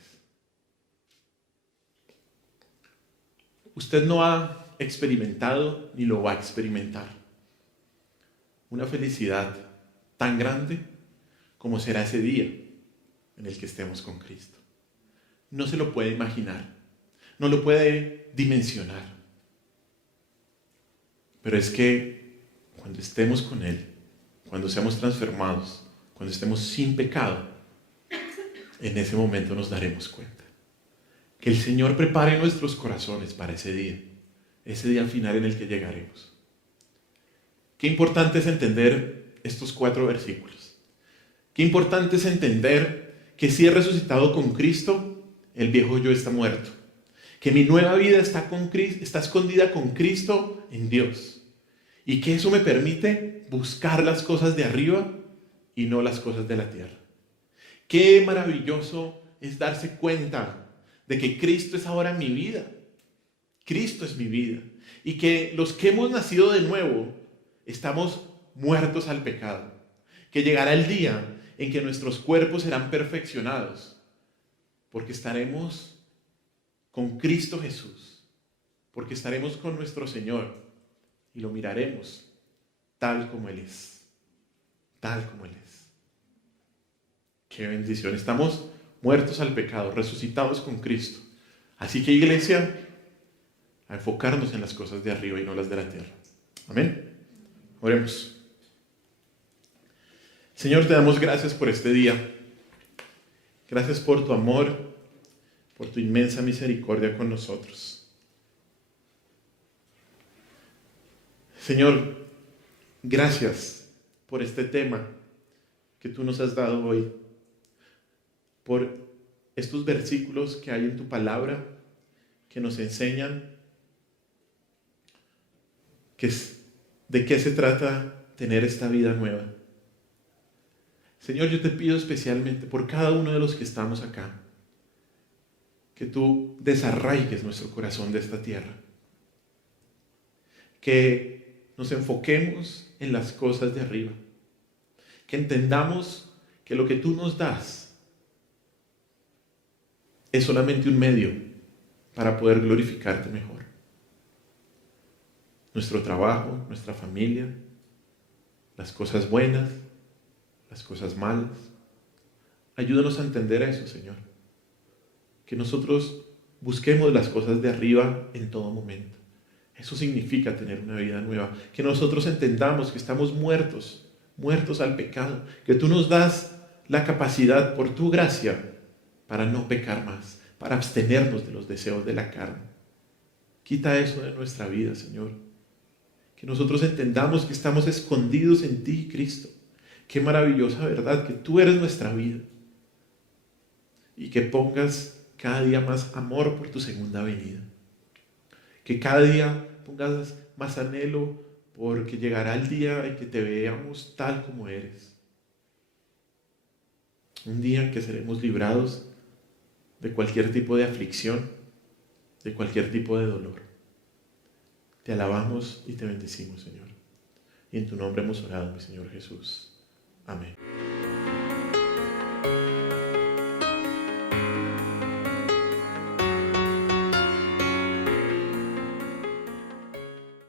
Usted no ha experimentado ni lo va a experimentar una felicidad tan grande como será ese día en el que estemos con Cristo. No se lo puede imaginar, no lo puede dimensionar. Pero es que cuando estemos con Él, cuando seamos transformados, cuando estemos sin pecado, en ese momento nos daremos cuenta. Que el Señor prepare nuestros corazones para ese día final en el que llegaremos. Qué importante es entender estos 4 versículos. Qué importante es entender que si he resucitado con Cristo, el viejo yo está muerto. Que mi nueva vida está escondida con Cristo en Dios. Y que eso me permite buscar las cosas de arriba y no las cosas de la tierra. Qué maravilloso es darse cuenta de que Cristo es ahora mi vida. Cristo es mi vida. Y que los que hemos nacido de nuevo estamos muertos al pecado. que llegará el día en que nuestros cuerpos serán perfeccionados, porque estaremos con Cristo Jesús, porque estaremos con nuestro Señor y lo miraremos tal como Él es, tal como Él es. ¡Qué bendición! Estamos muertos al pecado, resucitados con Cristo. Así que, iglesia, a enfocarnos en las cosas de arriba y no las de la tierra. Amén. Oremos. Señor, te damos gracias por este día. Gracias por tu amor, por tu inmensa misericordia con nosotros. Señor, gracias por este tema que tú nos has dado hoy, por estos versículos que hay en tu palabra que nos enseñan de qué se trata tener esta vida nueva. Señor, yo te pido especialmente por cada uno de los que estamos acá, que tú desarraigues nuestro corazón de esta tierra, que nos enfoquemos en las cosas de arriba, que entendamos que lo que tú nos das es solamente un medio para poder glorificarte mejor. Nuestro trabajo, nuestra familia, las cosas buenas, las cosas malas. Ayúdanos a entender eso, Señor. Que nosotros busquemos las cosas de arriba en todo momento. Eso significa tener una vida nueva. Que nosotros entendamos que estamos muertos al pecado. Que tú nos das la capacidad por tu gracia para no pecar más, para abstenernos de los deseos de la carne. Quita eso de nuestra vida, Señor. Que nosotros entendamos que estamos escondidos en ti, Cristo. Qué maravillosa verdad, que tú eres nuestra vida. Y que pongas cada día más amor por tu segunda venida. Que cada día pongas más anhelo porque llegará el día en que te veamos tal como eres. Un día en que seremos librados de cualquier tipo de aflicción, de cualquier tipo de dolor. Te alabamos y te bendecimos, Señor. Y en tu nombre hemos orado, mi Señor Jesús.